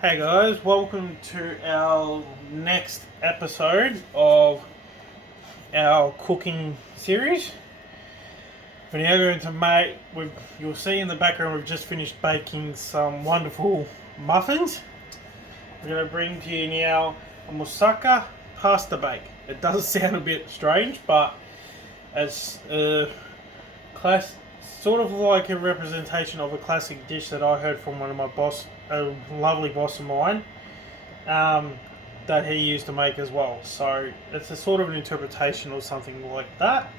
Hey guys, welcome to our next episode of our cooking series. We're now going to make, you'll see in the background we've just finished baking some wonderful muffins. We're going to bring to you now a Moussaka pasta bake. It does sound a bit strange, but it's a sort of like a representation of a classic dish that I heard from one of my boss, a lovely boss of mine, that he used to make as well. So it's a sort of an interpretation or something like that.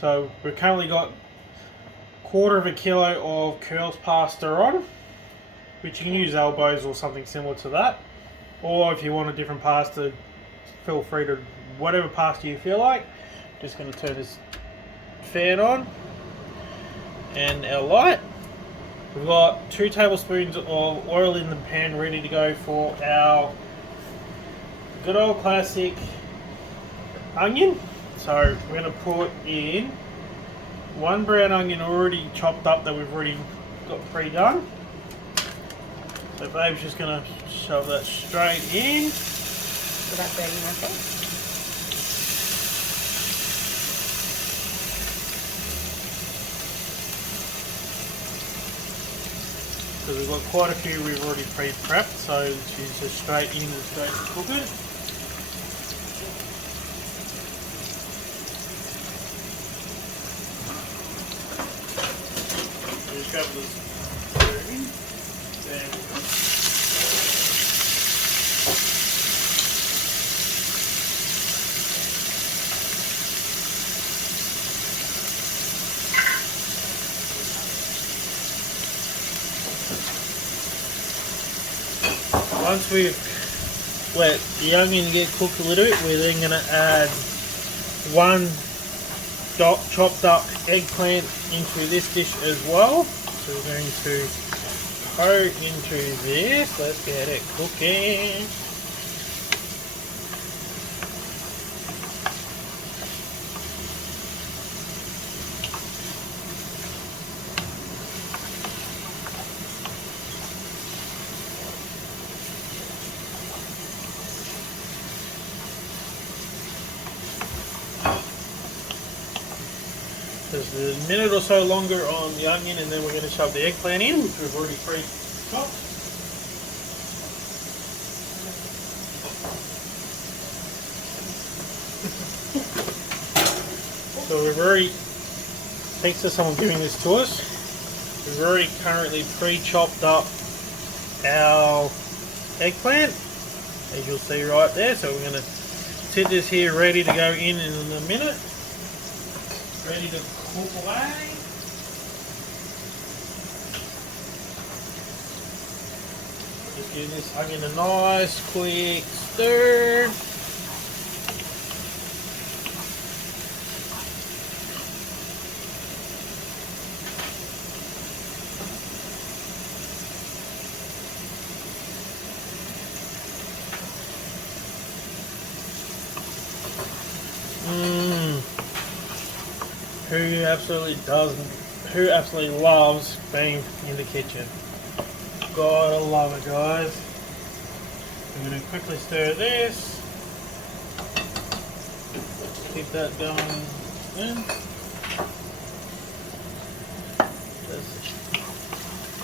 So we've currently got 1/4 kilo of curls pasta on, which you can use elbows or something similar to that. Or if you want a different pasta, feel free to whatever pasta you feel like. Just going to turn this fan on and our light. We've got 2 tablespoons of oil in the pan ready to go for our good old classic onion. So we're going to put in 1 brown onion already chopped up that we've already got pre-done. So Babe's just going to shove that straight in. Without burning myself. So we've got quite a few we've already pre-prepped, so she's just straight in and straight to cook it. Just grab this in. There we go. Once we've let the onion get cooked a little bit, we're then going to add 1 chopped up eggplant into this dish as well. So we're going to pour into this. Let's get it cooking. Just a minute or so longer on the onion, and then we're going to shove the eggplant in, which we've already pre-chopped. So we've already, thanks to someone giving this to us, we've already currently pre-chopped up our eggplant, as you'll see right there. So we're going to sit this here ready to go in a minute. Ready to cook away. Just give this onion a nice quick stir. Who absolutely loves being in the kitchen? Gotta love it, guys. I'm going to quickly stir this. Keep that going in. Just a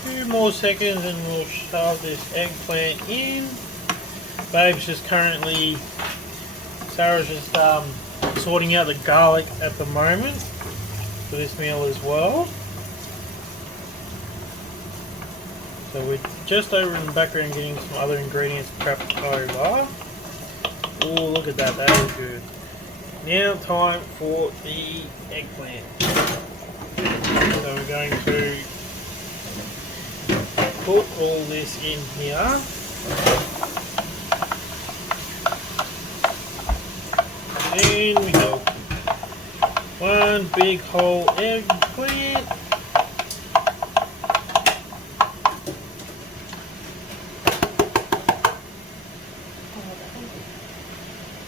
few more seconds and we'll shove this eggplant in. Babe's just currently, Sarah's just sorting out the garlic at the moment for this meal as well. So we're just over in the background getting some other ingredients prepped over. Oh, look at that, that is good. Now time for the eggplant. So we're going to put all this in here. In we go. 1 big whole eggplant.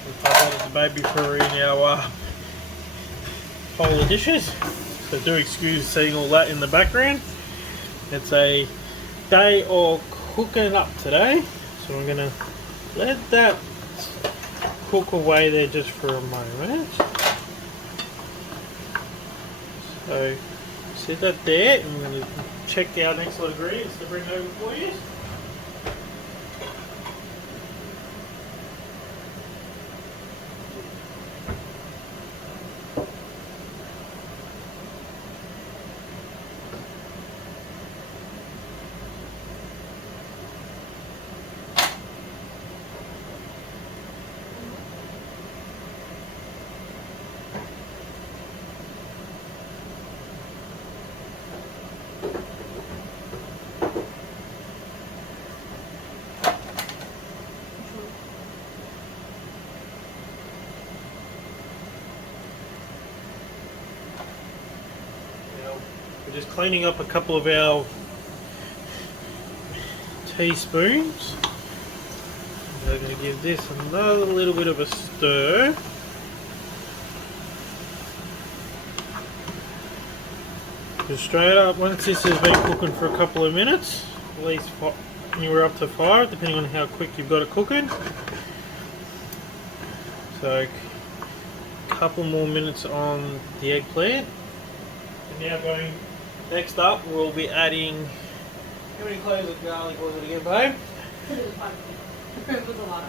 We'll pop that as a baby for in our whole of dishes. So do excuse seeing all that in the background. It's a day of cooking up today, so I'm gonna let that cook away there just for a moment. So set that there, and I'm gonna check our next lot of ingredients to bring over for you. We're just cleaning up a couple of our teaspoons. We're going to give this another little bit of a stir. Just straight up, once this has been cooking for a couple of minutes, at least anywhere up to 5, depending on how quick you've got it cooking. So a couple more minutes on the eggplant. And now going next up, we'll be adding, how many cloves of garlic was it again, babe? It was a lot.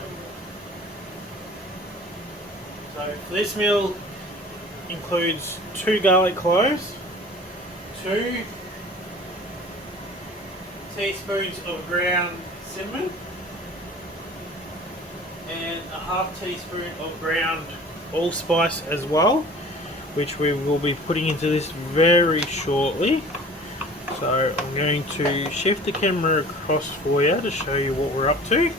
So this meal includes 2 garlic cloves, 2 teaspoons of ground cinnamon, and a ½ teaspoon of ground allspice as well, which we will be putting into this very shortly. So I'm going to shift the camera across for you to show you what we're up to.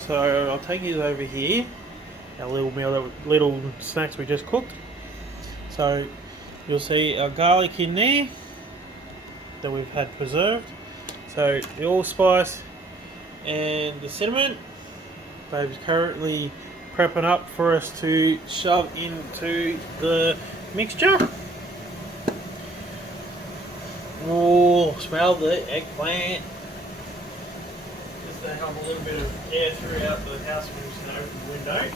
So I'll take you over here, our little meal, little snacks we just cooked. So you'll see our garlic in there that we've had preserved. So the allspice and the cinnamon, babe's currently prepping up for us to shove into the mixture. Oh, smell the eggplant. Just to have a little bit of air throughout the house when there's an open window.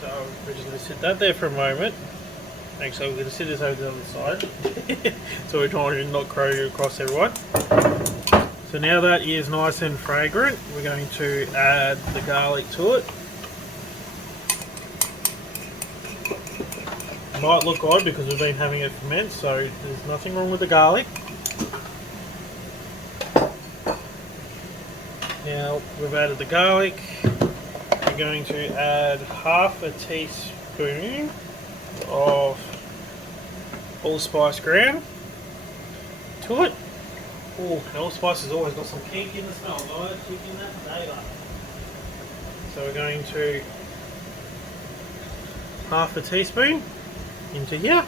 So we're just going to sit that there for a moment. Actually, we're going to sit this over to the other side. So we're trying to not crow across everyone. So now that is nice and fragrant, we're going to add the garlic to it. Might look odd because we've been having it ferment, so there's nothing wrong with the garlic. Now we've added the garlic. We're going to add ½ teaspoon of allspice ground to it. Oh, and allspice has always got some kick in the smell, guys. Kicking that flavor. So we're going to ½ teaspoon into here.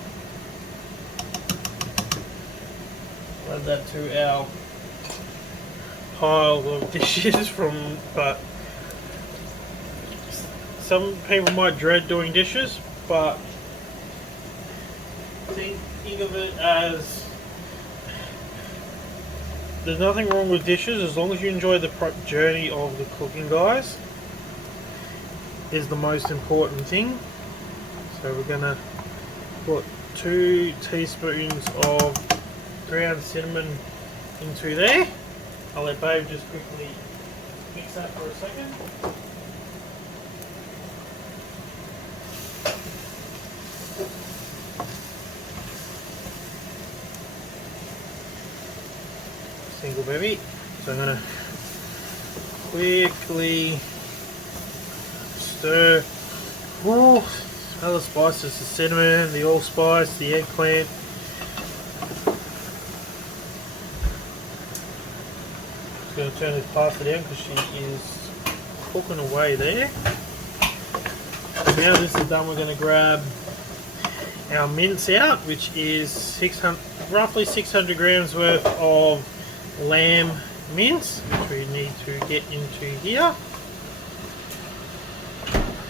Add that to our pile of dishes from, but some people might dread doing dishes, but think of it as there's nothing wrong with dishes as long as you enjoy the journey of the cooking, guys, is the most important thing. So we're gonna put 2 teaspoons of ground cinnamon into there. I'll let babe just quickly mix that for a second. Single baby. So I'm going to quickly stir. Ooh, smell the spices, the cinnamon, the allspice, the eggplant. going to turn this pasta down because she is cooking away there. So now this is done, we're going to grab our mince out, which is roughly 600 grams worth of lamb mince, which we need to get into here.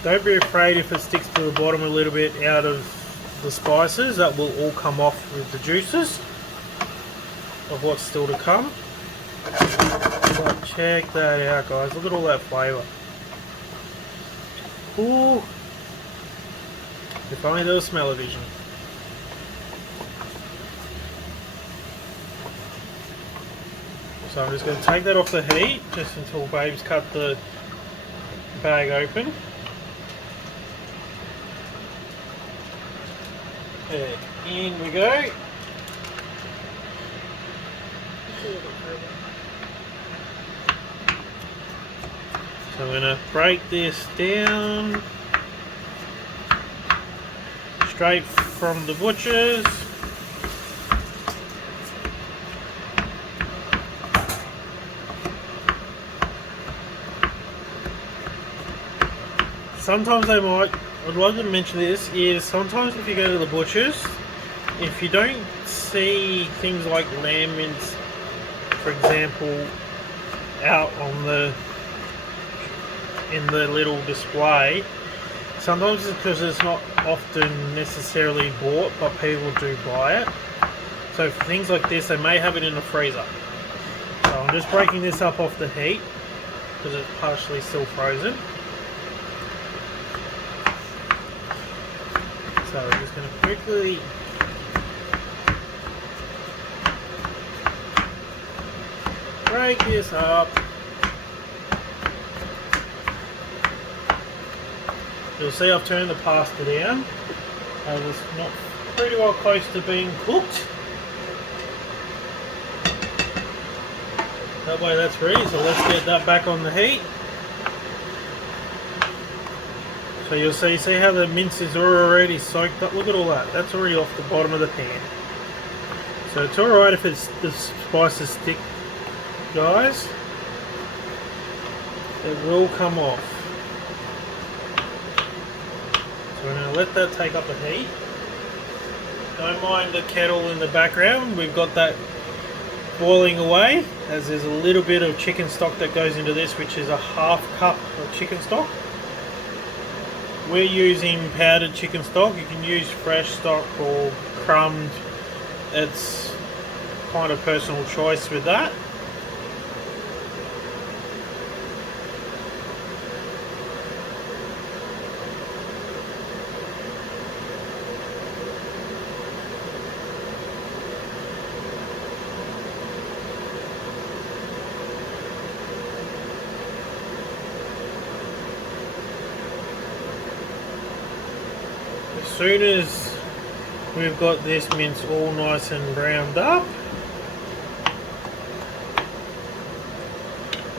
Don't be afraid if it sticks to the bottom a little bit out of the spices. That will all come off with the juices of what's still to come. But check that out, guys. Look at all that flavour. Ooh. If only there was smell-o-vision. So I'm just going to take that off the heat just until Babe's cut the bag open. Okay, in we go. So I'm going to break this down straight from the butcher's. Sometimes they might, I'd like to mention this, is sometimes if you go to the butcher's, if you don't see things like lamb mince, for example, out on in the little display, sometimes it's because it's not often necessarily bought, but people do buy it. So for things like this, they may have it in the freezer. So I'm just breaking this up off the heat because it's partially still frozen. So I'm just going to quickly break this up. You'll see I've turned the pasta down. It was not pretty well close to being cooked. That way that's ready, so let's get that back on the heat. So you'll see how the minces are already soaked up. Look at all that. That's already off the bottom of the pan. So it's alright if the spices stick, guys. It will come off. So we're going to let that take up the heat. Don't mind the kettle in the background. We've got that boiling away, as there's a little bit of chicken stock that goes into this, which is a half cup of chicken stock. We're using powdered chicken stock. You can use fresh stock or crumbed. It's kind of personal choice with that. As soon as we've got this mince all nice and browned up,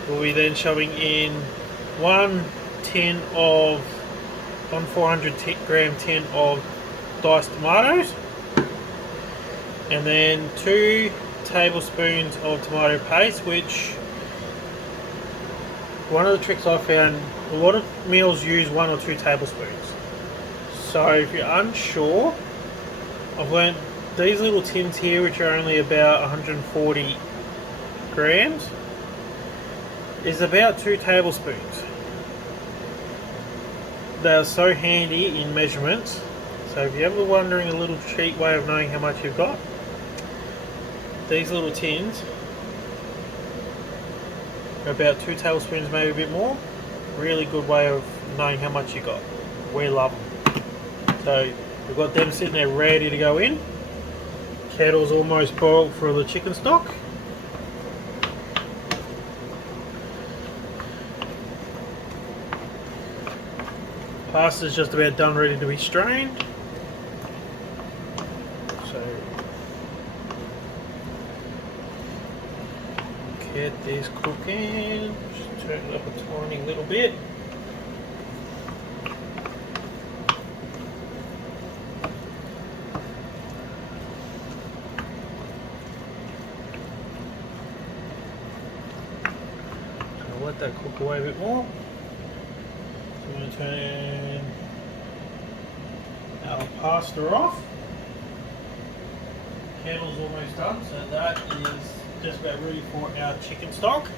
we'll be then shoving in one 400 gram tin of diced tomatoes, and then 2 tablespoons of tomato paste, which one of the tricks I found, a lot of meals use 1 or 2 tablespoons. So if you're unsure, I've learned these little tins here, which are only about 140 grams, is about 2 tablespoons. They're so handy in measurements. So if you're ever wondering a little cheap way of knowing how much you've got, these little tins are about 2 tablespoons, maybe a bit more. Really good way of knowing how much you got. We love them. So we've got them sitting there ready to go in. Kettle's almost boiled for the chicken stock. Pasta's just about done, ready to be strained. So get this cooking. Just turn it up a tiny little bit. let that cook away a bit more. So I'm going to turn our pasta off. Candle's almost done, so that is just about ready for our chicken stock.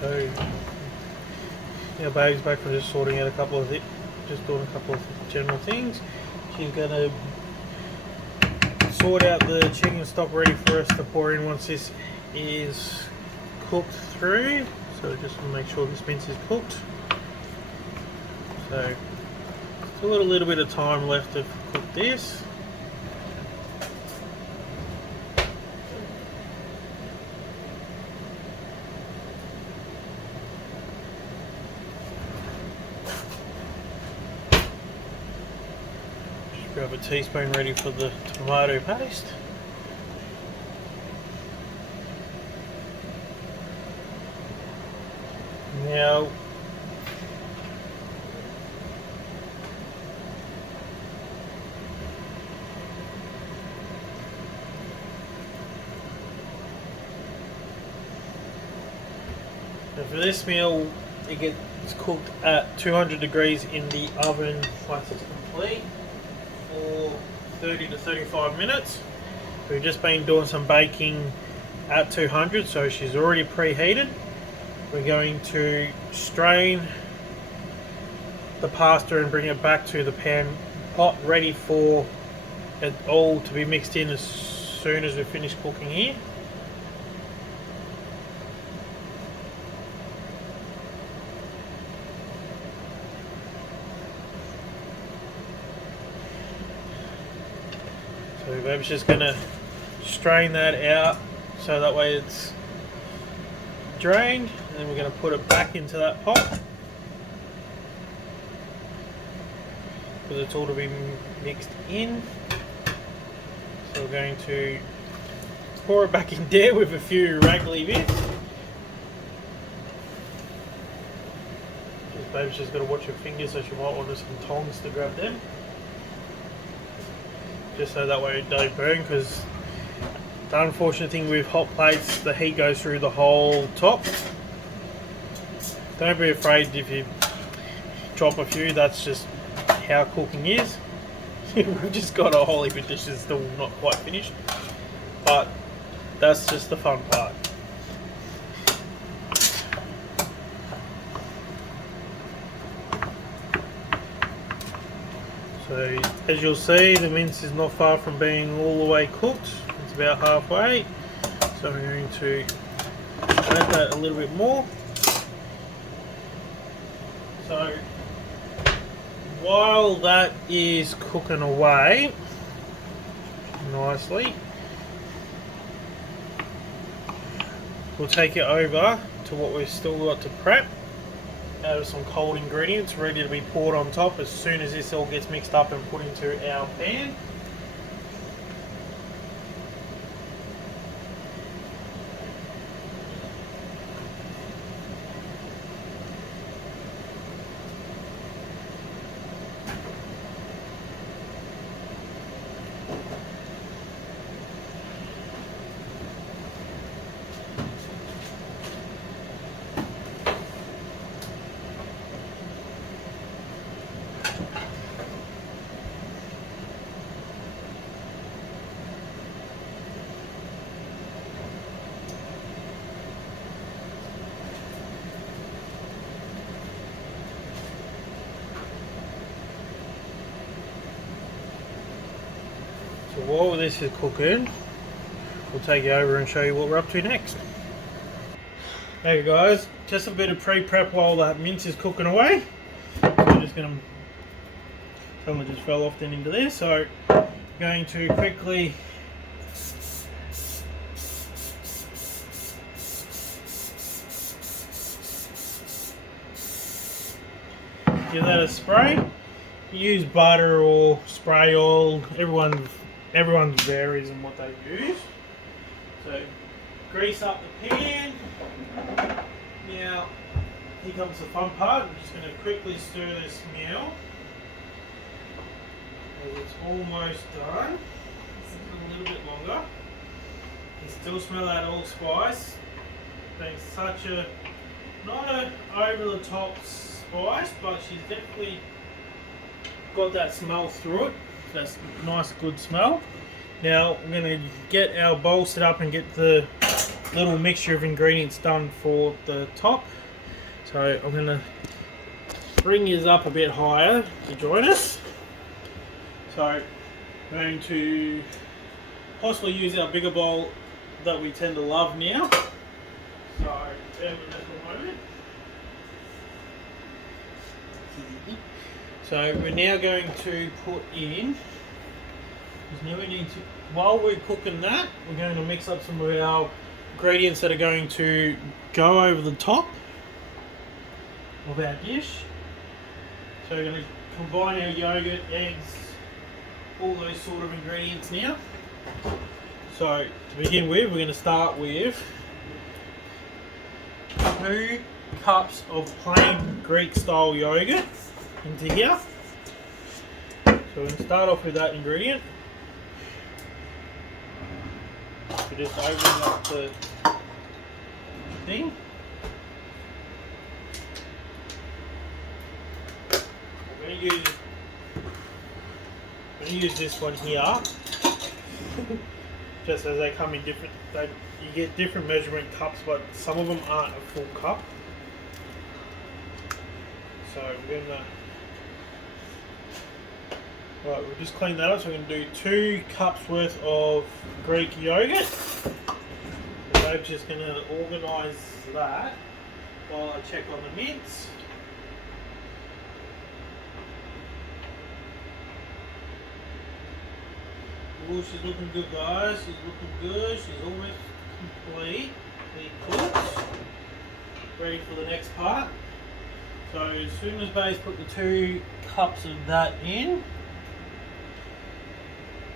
So, our babe's back from just sorting out a couple of just doing a couple of general things. She's going to sort out the chicken stock ready for us to pour in once this is cooked through. So just to make sure this mince is cooked. So still got a little bit of time left to cook this. Grab a teaspoon ready for the tomato paste. Now, for this meal, it gets cooked at 200 degrees in the oven once it's complete. For 30 to 35 minutes. We've just been doing some baking at 200, so she's already preheated. We're going to strain the pasta and bring it back to the pan pot ready for it all to be mixed in as soon as we finish cooking here. So babe's just going to strain that out so that way it's drained, and then we're going to put it back into that pot because it's all to be mixed in. So we're going to pour it back in there with a few wraggly bits. Babe's just got to watch her fingers, so she might want some tongs to grab them. Just so that way it don't burn, because the unfortunate thing with hot plates, the heat goes through the whole top. Don't be afraid if you drop a few, that's just how cooking is. We've just got a whole heap of dishes still not quite finished, but that's just the fun part. So as you'll see, the mince is not far from being all the way cooked. It's about halfway. So I'm going to add that a little bit more. So while that is cooking away nicely, we'll take it over to what we've still got to prep. Out of some cold ingredients ready to be poured on top as soon as this all gets mixed up and put into our pan. So while this is cooking, we'll take you over and show you what we're up to next. Okay guys, just a bit of pre-prep while that mince is cooking away. So we're just going to Fella just fell off then into there, so going to quickly give that a spray. Use butter or spray oil. Everyone varies in what they use. So grease up the pan. Now here comes the fun part. I'm just going to quickly stir this meal. It's almost done. It's a little bit longer. You still smell that allspice. Being such a not an over the top spice, but she's definitely got that smell through it. That's a nice good smell. Now I'm going to get our bowl set up and get the little mixture of ingredients done for the top. So I'm going to bring yours up a bit higher to join us. So I'm going to possibly use our bigger bowl that we tend to love now. So bear with us a moment. So we're now going to put in, now we need to, while we're cooking that, we're going to mix up some of our ingredients that are going to go over the top of our dish. So we're going to combine our yogurt, eggs, all those sort of ingredients now. So to begin with, we're going to start with 2 cups of plain Greek style yogurt into here. So we're going to start off with that ingredient. We're just opening up the thing. We're going to use this one here. Just as they come in different, you get different measurement cups, but some of them aren't a full cup. So we're gonna, right, we'll just clean that up. So we're gonna do 2 cups worth of Greek yogurt. So Babe's just gonna organise that while I check on the mince. Oh, she's looking good, guys. She's looking good. She's almost completely cooked. Ready for the next part. So as soon as Babe's put the 2 cups of that in,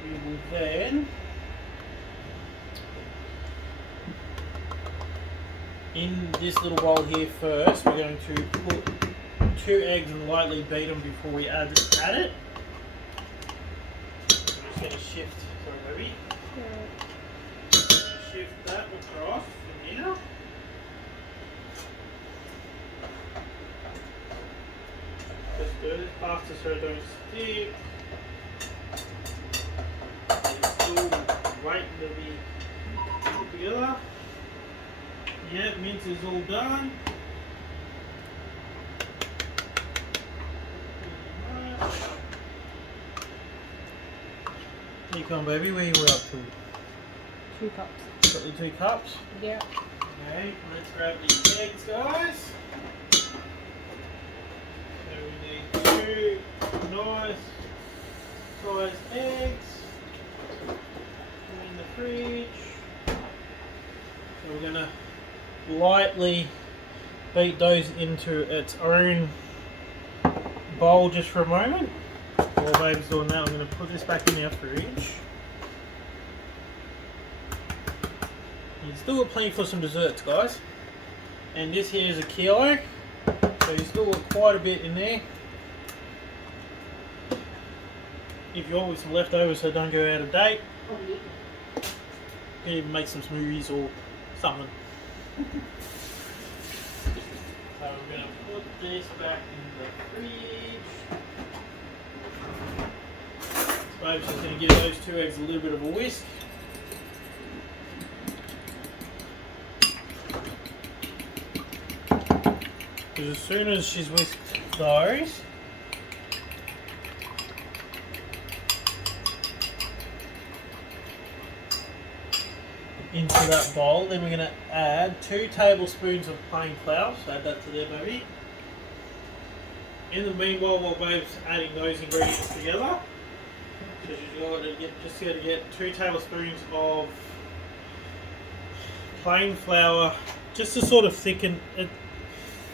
we will then, in this little bowl here first, we're going to put 2 eggs and lightly beat them before we add it. I'm just going to shift, sorry baby, shift that across from here. Just do this pasta so it don't stick. It's still waiting to be put together. Yeah, mince is all done. Here you come, baby. Where you were up to? 2 cups. Got the 2 cups? Yeah. Okay, let's grab these eggs, guys. So we need 2 nice sized eggs. Put in the fridge. So we're going to lightly beat those into its own bowl just for a moment. While Babe's doing that, I'm going to put this back in our fridge. You've still got plenty for some desserts, guys. And this here is a kilo, so you've still got quite a bit in there. If you want with some leftovers so don't go out of date. You can even make some smoothies or something. So we're going to put this back in the fridge. Babe's just going to give those 2 eggs a little bit of a whisk. Because as soon as she's whisked those, into that bowl, then we're going to add 2 tablespoons of plain flour. So add that to there, baby. in the meanwhile, while Babe's adding those ingredients together, so she's got to get 2 tablespoons of plain flour, just to sort of thicken it.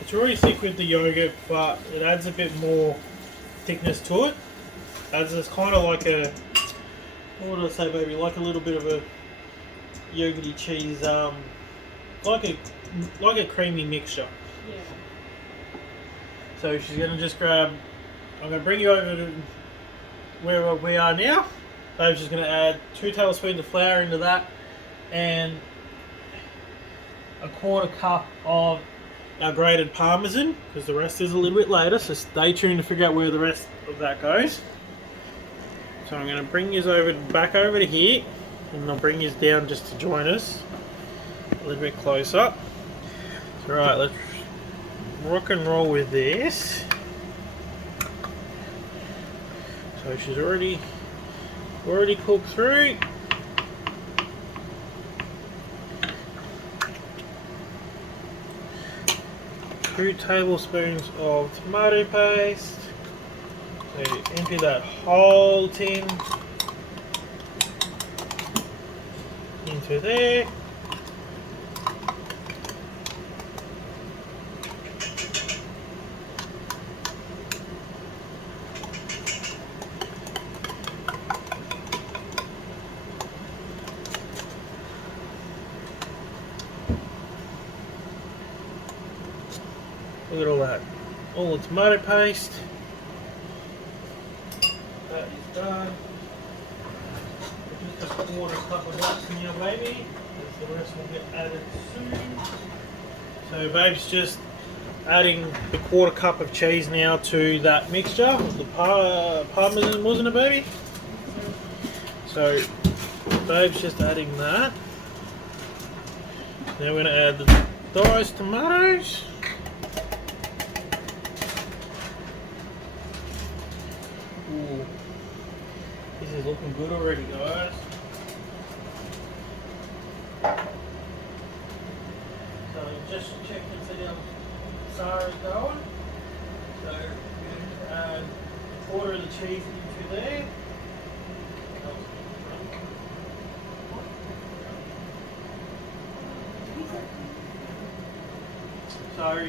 It's already thick with the yogurt, but it adds a bit more thickness to it. As it's kind of like a, what would I say, baby? Like a little bit of a yogurty cheese, like a creamy mixture. Yeah. So she's gonna just grab. I'm gonna bring you over to where we are now. Babe's just gonna add 2 tablespoons of flour into that, and a 1/4 cup of our grated parmesan, because the rest is a little bit later. So stay tuned to figure out where the rest of that goes. So I'm going to bring you back over to here, and I'll bring you down just to join us a little bit closer. So right, let's rock and roll with this. So she's already cooked through. Two tablespoons of tomato paste. So empty that whole tin into there. Look at all that. All the tomato paste. That is done. Just a 1/4 cup of that now, baby. The rest will get added soon. So Babe's just adding the 1/4 cup of cheese now to that mixture. The parmesan, wasn't it, baby? So Babe's just adding that. Now we're going to add the diced tomatoes. Ooh, this is looking good already, guys. So just check and see how Sarah's going. So we're going to add 1/4 of the cheese into there. So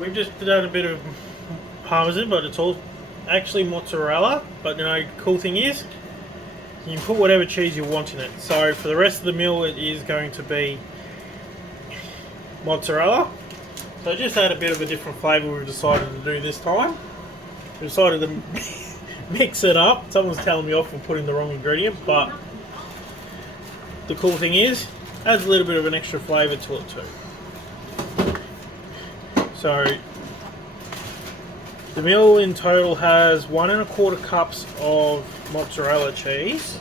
we've just done a bit of parmesan, but it's all actually mozzarella. But you know, the cool thing is you can put whatever cheese you want in it. So for the rest of the meal, it is going to be mozzarella. So just add a bit of a different flavour we've decided to do this time. We decided to mix it up. Someone's telling me off for putting the wrong ingredient, but the cool thing is, adds a little bit of an extra flavour to it too. So the meal in total has 1 1/4 cups of mozzarella cheese.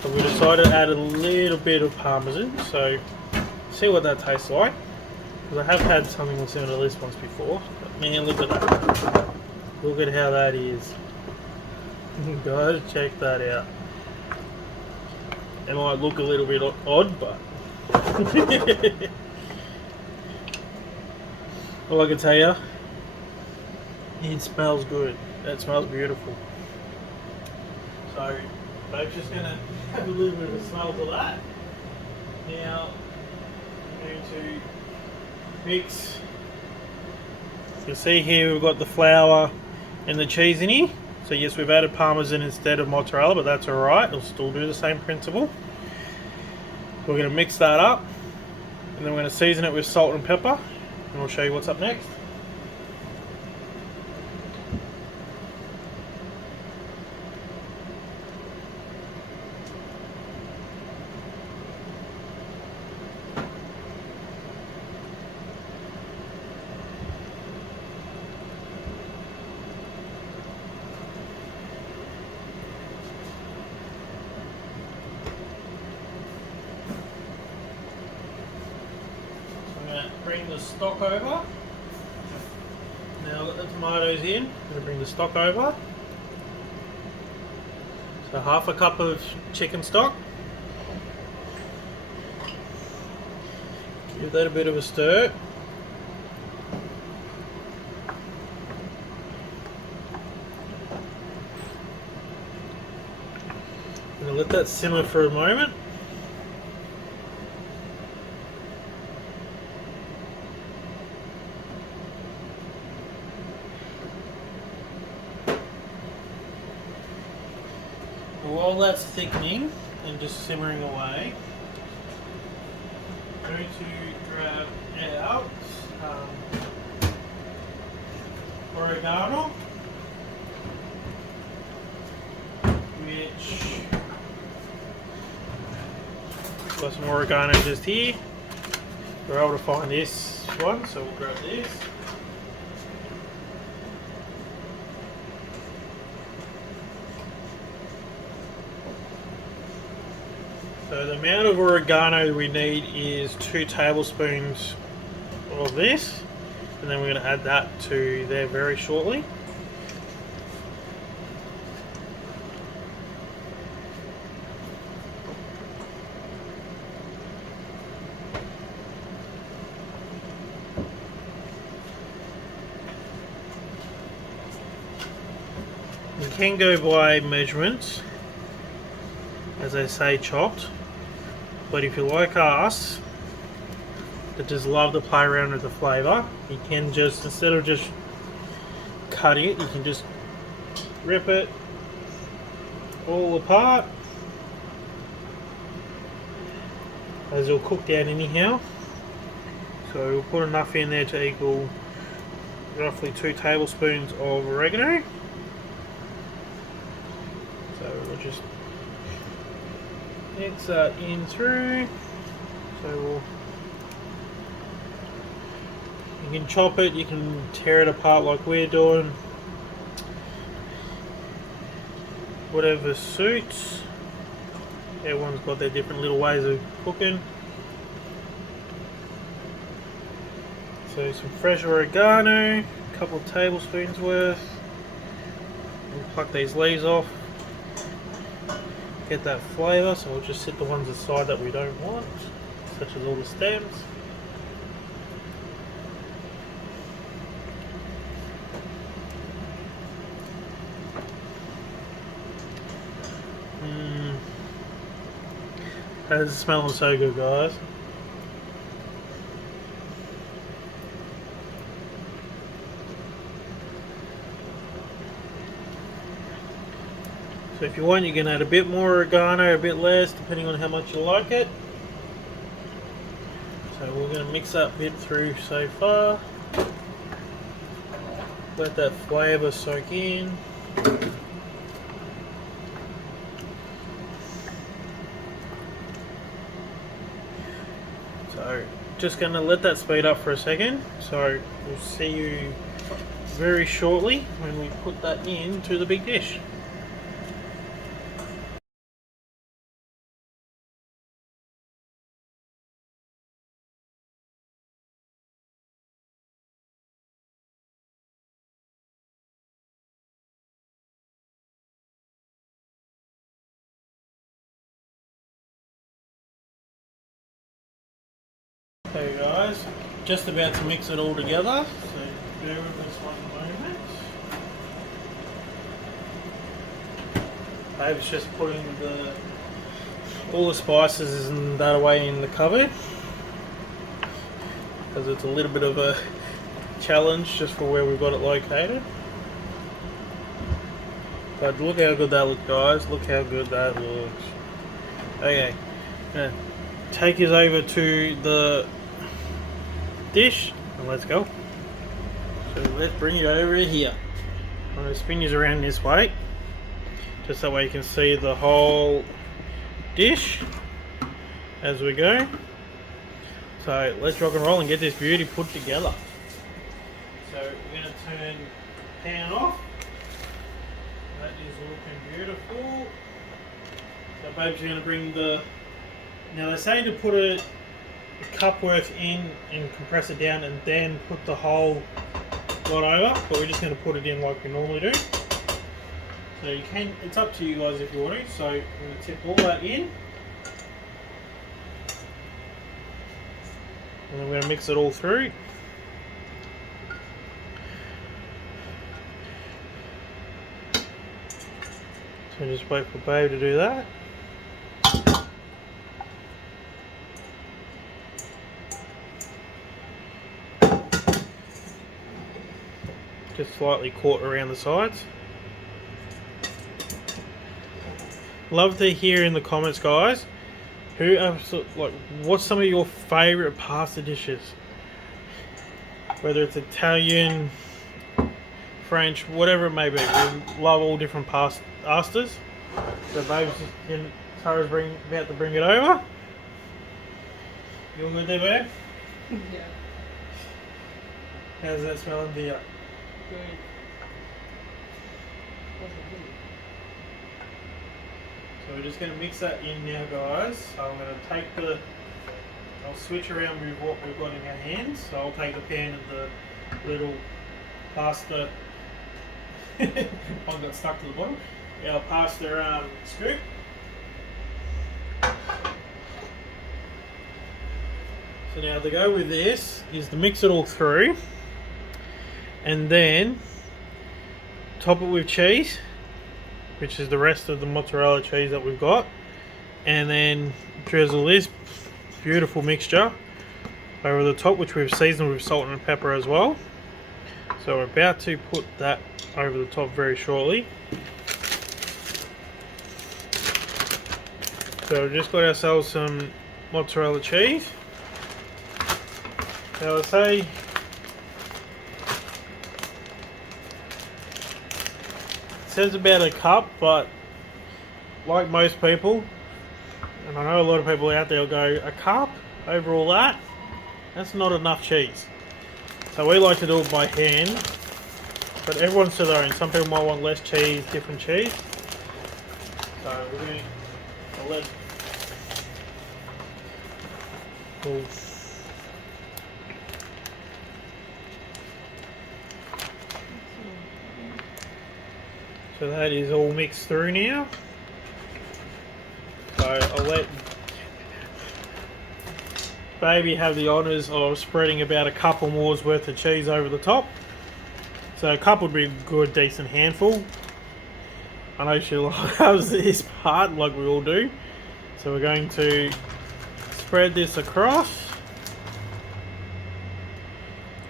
So we decided to add a little bit of parmesan. So see what that tastes like. Because I have had something similar to this once before. But man, look at that. Look at how that is. Guys, check that out. It might look a little bit odd, but all I can tell you, it smells good. That smells beautiful. So, Babe's just going to have a little bit of a smell to that. Now, I'm going to mix. You can see here we've got the flour and the cheese in here. So yes, we've added parmesan instead of mozzarella, but that's alright. It'll still do the same principle. We're going to mix that up, and then we're going to season it with salt and pepper. And we'll show you what's up next. Bring the stock over. Now I've got the tomatoes in. I'm going to bring the stock over. So 1/2 cup of chicken stock. Give that a bit of a stir. going to let that simmer for a moment. While that's thickening and just simmering away, I'm going to grab out oregano, which got some oregano just here. We're able to find this one, so we'll grab this. So the amount of oregano we need is 2 tablespoons of this, and then we're going to add that to there very shortly. You can go by measurements, as they say, chopped. But if you're like us, that just love to play around with the flavour, you can just, instead of just cutting it, you can just rip it all apart, as it'll cook down anyhow. So we'll put enough in there to equal roughly 2 tablespoons of oregano. So we'll just mix that in through. So you can chop it, you can tear it apart like we're doing, whatever suits. Everyone's got their different little ways of cooking. So some fresh oregano, a couple of tablespoons worth. We'll pluck these leaves off, get that flavour, so we'll just set the ones aside that we don't want, such as all the stems. That is smelling so good, guys. So if you want, you can add a bit more oregano, a bit less, depending on how much you like it. So we're going to mix that bit through so far. Let that flavour soak in. So just going to let that speed up for a second. So we'll see you very shortly when we put that into the big dish. Okay guys, just about to mix it all together, so bear with us one moment. Dave's just putting all the spices and that away in the cupboard, because it's a little bit of a challenge just for where we've got it located. But look how good that looks, guys, look how good that looks. Okay, now take us over to the dish and let's go. So let's bring it over here. I'm going to spin you around this way, just that way you can see the whole dish as we go. So let's rock and roll and get this beauty put together. So we're going to turn the pan off. That is looking beautiful. So babe's going to bring the, now they say to put a cup worth in and compress it down and then put the whole lot over, but we're just going to put it in like we normally do. So you can, it's up to you guys if you want to. So I'm going to tip all that in, and then we're going to mix it all through. So just wait for babe to do that. just slightly caught around the sides. Love to hear in the comments, guys, what's some of your favourite pasta dishes? Whether it's Italian, French, whatever it may be. We love all different pastas. So babe's Tara's about to bring it over. You all good there, babe? Yeah. How's that smelling to you? Good. So we're just going to mix that in now, guys. So I'm going to I'll switch around with what we've got in our hands. So I'll take the pan of the little pasta. One got stuck to the bottom. Our pasta scoop. So now to go with this is to mix it all through and then top it with cheese, which is the rest of the mozzarella cheese that we've got, and then drizzle this beautiful mixture over the top, which we've seasoned with salt and pepper as well. So we're about to put that over the top very shortly. So we've just got ourselves some mozzarella cheese. Now I say it says about a cup, but like most people, and I know a lot of people out there will go, a cup over all that? That's not enough cheese. So we like to do it by hand, but everyone's to their own. Some people might want less cheese, different cheese. So we're going to let we'll so that is all mixed through now. So I'll let baby have the honours of spreading about a cup or more's worth of cheese over the top. So a cup would be a good, decent handful. I know she loves this part like we all do. So we're going to spread this across.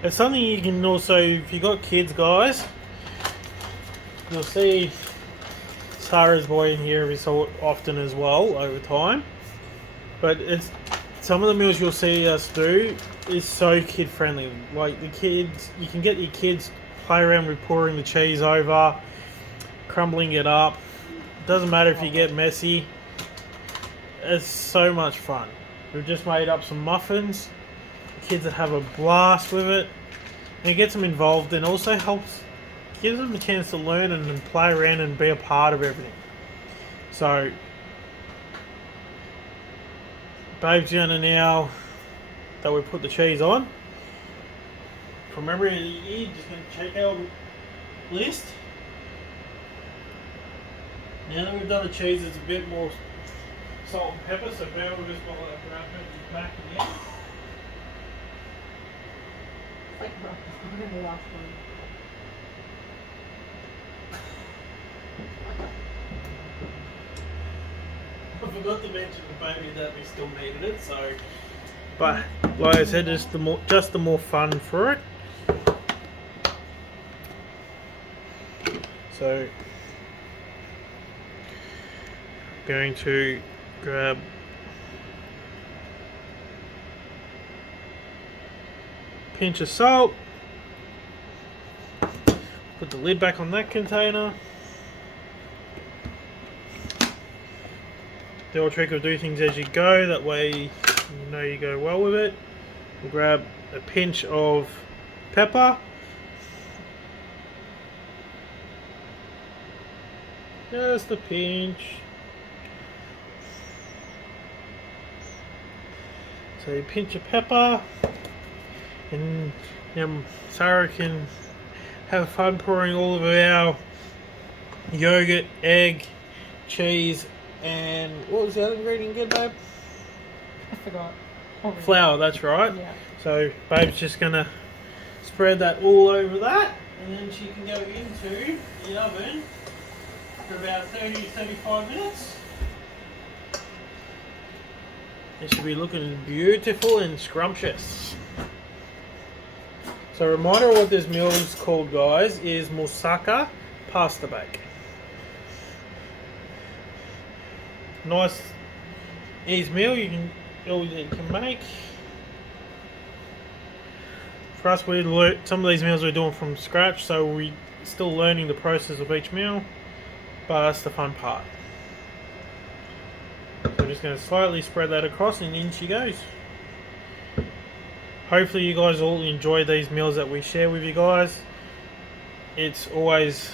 It's something you can also, if you've got kids, guys, you'll see Sarah's boy in here every so often as well over time. But it's some of the meals you'll see us do is so kid friendly. Like the kids, you can get your kids play around with pouring the cheese over, crumbling it up. Doesn't matter if you get messy. It's so much fun. We've just made up some muffins. The kids that have a blast with it. And it gets them involved and also gives them a chance to learn and play around and be a part of everything. So, babe's gonna now that we put the cheese on. From memory of the year, just gonna check our list. Now that we've done the cheese, it's a bit more salt and pepper, so now we've just got that grab it back again. It's like the last one. I forgot to mention the baby that we still needed it, so. But like I said, just the more fun for it. So, going to grab a pinch of salt. Put the lid back on that container. The old trick of do things as you go, that way you know you go well with it. We'll grab a pinch of pepper. Just a pinch. So a pinch of pepper. And now Sarah can have fun pouring all of our yogurt, egg, cheese, and what was the other ingredient again, babe? I forgot. Flour, that's right. Yeah. So babe's just gonna spread that all over that, and then she can go into the oven for about 30 to 35 minutes. It should be looking beautiful and scrumptious. So a reminder of what this meal is called, guys, is Moussaka pasta bake. Nice, easy meal all you can make. For us, some of these meals we're doing from scratch, so we're still learning the process of each meal, but that's the fun part. So we're just going to slightly spread that across and in she goes. Hopefully you guys all enjoy these meals that we share with you guys. It's always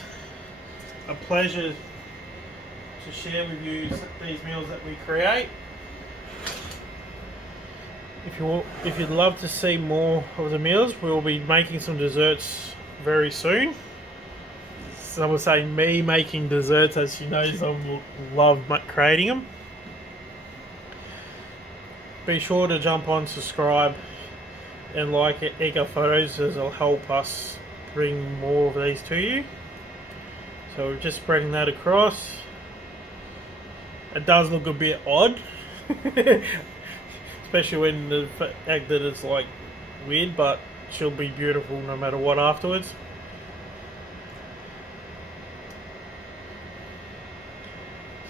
a pleasure to share with you these meals that we create. If you'd love to see more of the meals, we'll be making some desserts very soon. Some will say me making desserts, as you know, some will love creating them. Be sure to jump on, subscribe, and like it, Eco Photos, as it'll help us bring more of these to you. So we're just spreading that across. It does look a bit odd. Especially when the fact that it's like weird, but she'll be beautiful no matter what afterwards.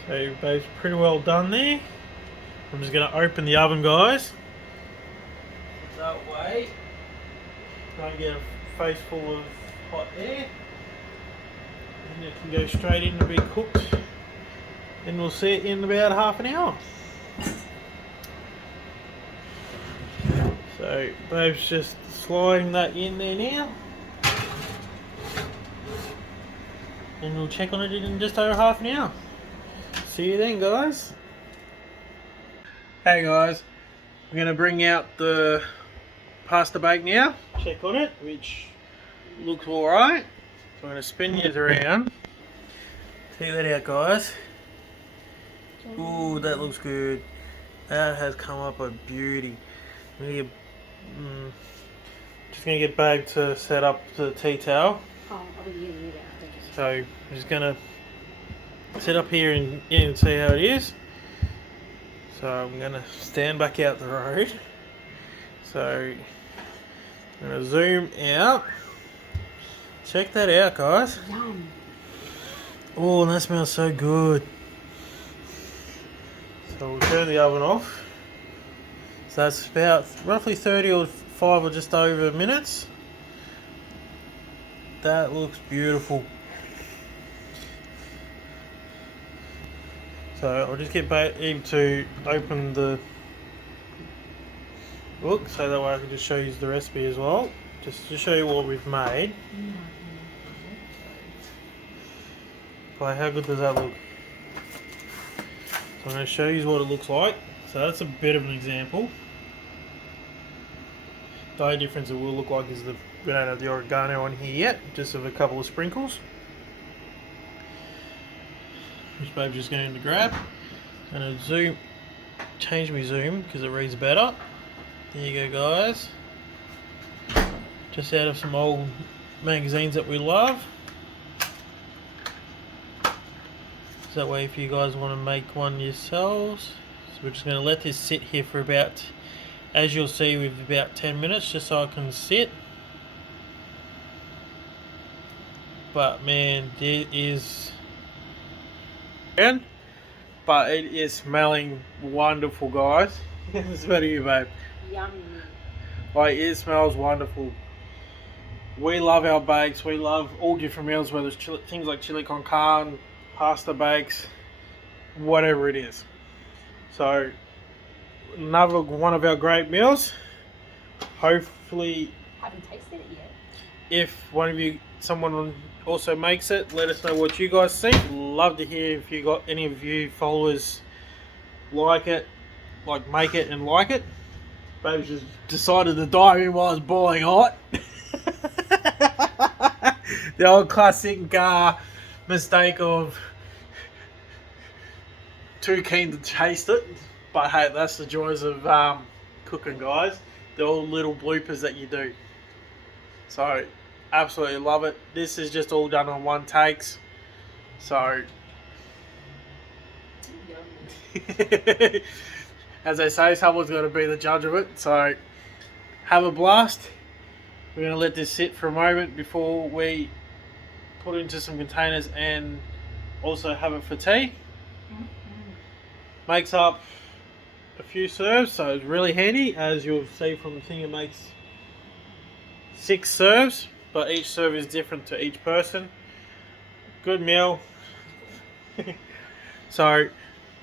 So babe's pretty well done there. I'm just going to open the oven, guys. That way, don't get a face full of hot air. And it can go straight in to be cooked. And we'll see it in about half an hour. So babe's just sliding that in there now, and we'll check on it in just over half an hour. See you then, guys. Hey guys, we're going to bring out the pasta bake now. Check on it, which looks alright. So I'm going to spin it around. Check that out, guys. Ooh, that looks good. That has come up a beauty. Just going to get Babe to set up the tea towel. So I'm just going to sit up here and see how it is. So I'm going to stand back out the road. So I'm going to zoom out. Check that out, guys. Yum. Oh, that smells so good. So we'll turn the oven off. So that's about roughly 35 or just over minutes. That looks beautiful. So I'll just get Eve to open the book so that way I can just show you the recipe as well. Just to show you what we've made. But how good does that look? So I'm going to show you what it looks like. So that's a bit of an example. The only difference it will look like is we don't have the oregano on here yet, just of a couple of sprinkles. Which Babe's just going to grab. I'm going to change my zoom because it reads better. There you go, guys. Just out of some old magazines that we love. So that way if you guys want to make one yourselves. So we're just going to let this sit here for about, as you'll see, with about 10 minutes just so I can sit. But man, it is, but it is smelling wonderful, guys. It's better you, babe. Yummy. Like, it smells wonderful. We love our bakes. We love all different meals, whether it's things like chili con carne, pasta bakes, whatever it is. So another one of our great meals. Hopefully, Haven't tasted it yet. if someone also makes it, let us know what you guys think. Love to hear if you got any of you followers like it, like make it and like it. Babe's just decided to dive in while it's boiling hot. The old classic mistake of too keen to taste it. But hey, that's the joys of cooking, guys. The all little bloopers that you do. So, absolutely love it. This is just all done on one takes. So, as they say, someone's got to be the judge of it. So, have a blast. We're going to let this sit for a moment before we put it into some containers and also have it for tea. Makes up a few serves, so it's really handy. As you'll see from the thing, it makes 6 serves, but each serve is different to each person. Good meal. So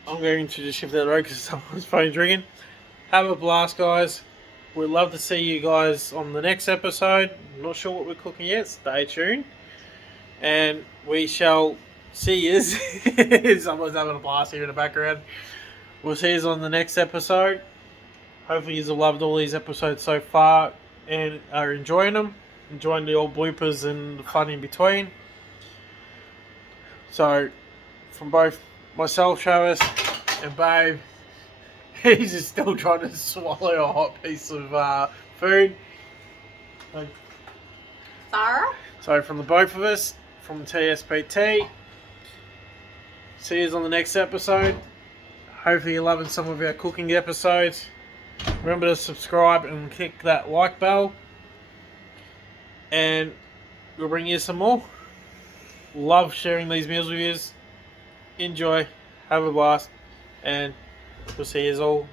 I'm going to just shift that road because someone's phone's ringing. Have a blast, guys. We'd love to see you guys on the next episode. I'm not sure what we're cooking yet. Stay tuned. And we shall see you. Someone's having a blast here in the background. We'll see you on the next episode. Hopefully you have loved all these episodes so far and are enjoying them. Enjoying the old bloopers and the fun in between. So, from both myself, Travis, and Babe, he's just still trying to swallow a hot piece of food. Sarah? So, from the both of us, from TSPT, see you on the next episode. Hopefully you're loving some of our cooking episodes. Remember to subscribe and click that like bell. And we'll bring you some more. Love sharing these meals with you. Enjoy. Have a blast. And we'll see you all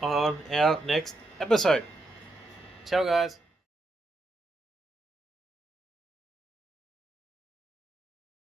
on our next episode. Ciao, guys.